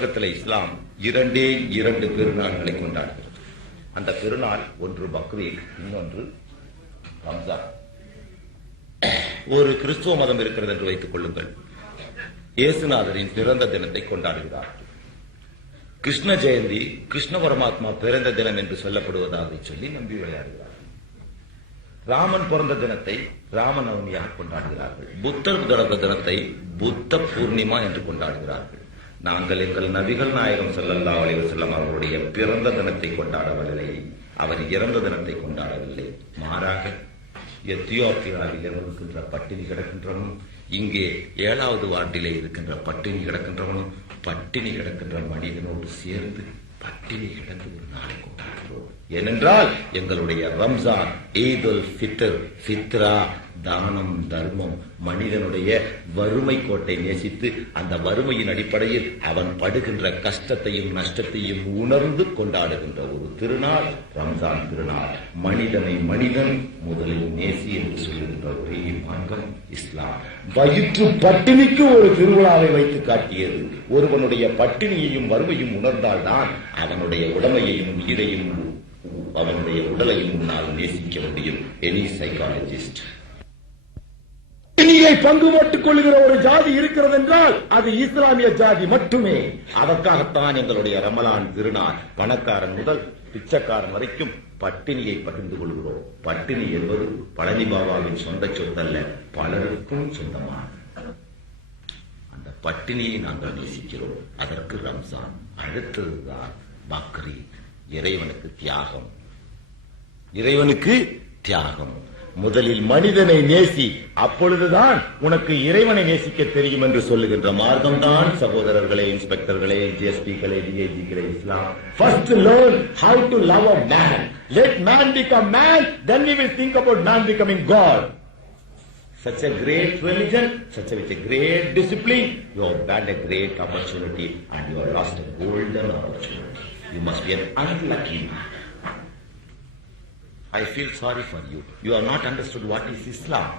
உலகத்தில் இஸ்லாம் இரண்டே இரண்டு பெருநாள்களை கொண்டாடுகிறது. அந்த பெருநாள் ஒன்று பக்ரீத், இன்னொன்று ரம்ஜான். ஒரு கிறிஸ்துவ மதம் இருக்கிறது என்று வைத்துக் கொள்ளுங்கள். இயேசுநாதரின் பிறந்த தினத்தை கொண்டாடுகிறார்கள். கிருஷ்ண ஜெயந்தி கிருஷ்ண பரமாத்மா பிறந்த தினம் என்று சொல்லப்படுவதாக சொல்லி நம்பி விளையாடுகிறார்கள். ராமன் பிறந்த தினத்தை ராமநவமியாக கொண்டாடுகிறார்கள். புத்தர் பிறந்த தினத்தை புத்த பூர்ணிமா என்று கொண்டாடுகிறார்கள். நாங்கள் எங்கள் நபிகள் நாயகம் ஸல்லல்லாஹு அலைஹி வஸல்லம் அவருடைய பிறந்த தினத்தை கொண்டாடவில்லை, அவர் இறந்த தினத்தை கொண்டாடவில்லை. மாறாக எத்தியோப்பியாவில் இருக்கின்ற பட்டினி கிடக்கின்றவனும், இங்கே 7வது வார்டிலே இருக்கின்ற பட்டினி கிடக்கின்றவனும், பட்டினி கிடக்கின்ற மனிதனோடு சேர்ந்து பட்டினி கிடந்து ஒரு நாளை கொண்டாடுகிறோம். ஏனென்றால் எங்களுடைய ரம்ஜான், ஈதுல் ஃபித்ர், ஃபித்ரா, தானம், தர்மம், மனிதனுடைய வறுமை கோட்டை நேசித்து அந்த வறுமையின் அடிப்படையில் அவன் படுகின்ற கஷ்டத்தையும் நஷ்டத்தையும் உணர்ந்து கொண்டாடுகின்ற ஒரு திருநாள் ரம்ஜான் திருநாள். மனிதனை மனிதன் முதலில் நேசி என்று சொல்லுகின்ற ஒரே மார்க்கம் இஸ்லாம். வயிற்று பட்டினிக்கு ஒரு திருவிழாவை வைத்து காட்டியது. ஒருவனுடைய பட்டினியையும் வறுமையும் உணர்ந்தால்தான் அவனுடைய உடமையையும் உயிரையும் அவனுடைய உடலையும் முன்னால் நேசிக்க முடியும். எனி சைக்காலஜிஸ்ட் பங்கு போட்டுக் கொள்கிற ஒரு ஜாதி இருக்கிறது என்றால் அது இஸ்லாமிய ஜாதி மட்டுமே. அதற்காகத்தான் எங்களுடைய ரமலான் திருநாள் பணக்காரன் முதல் பிச்சைக்காரன் வரைக்கும் பட்டினியை பகிர்ந்து கொள்கிறோம். பட்டினி என்பது பழனி பாபாவின் சொந்த சொத்தல்ல, பலருக்கும் சொந்தமானது. அந்த பட்டினியை நாங்கள் நேசிக்கிறோம். அதற்கு ரம்ஜான். அடுத்ததுதான் பக்ரீத். இறைவனுக்கு தியாகம். இறைவனுக்கு தியாகம். முதலில் மனிதனை நேசி, அப்பொழுதுதான் உனக்கு இறைவனை நேசிக்க தெரியும் என்று சொல்லுகின்ற மார்க்கம் தான் சகோதரர்களே, இன்ஸ்பெக்டர்களே, ஜிஎஸ்பிகளே, டிஐஜிகளே, இஸ்லாம். First learn how to love a man. Let man become man, then we will think about man becoming God. Such a great religion, such a great discipline, you have had a great opportunity and you have lost a golden opportunity. You must be an unlucky man. I feel sorry for you. You have not understood what is Islam.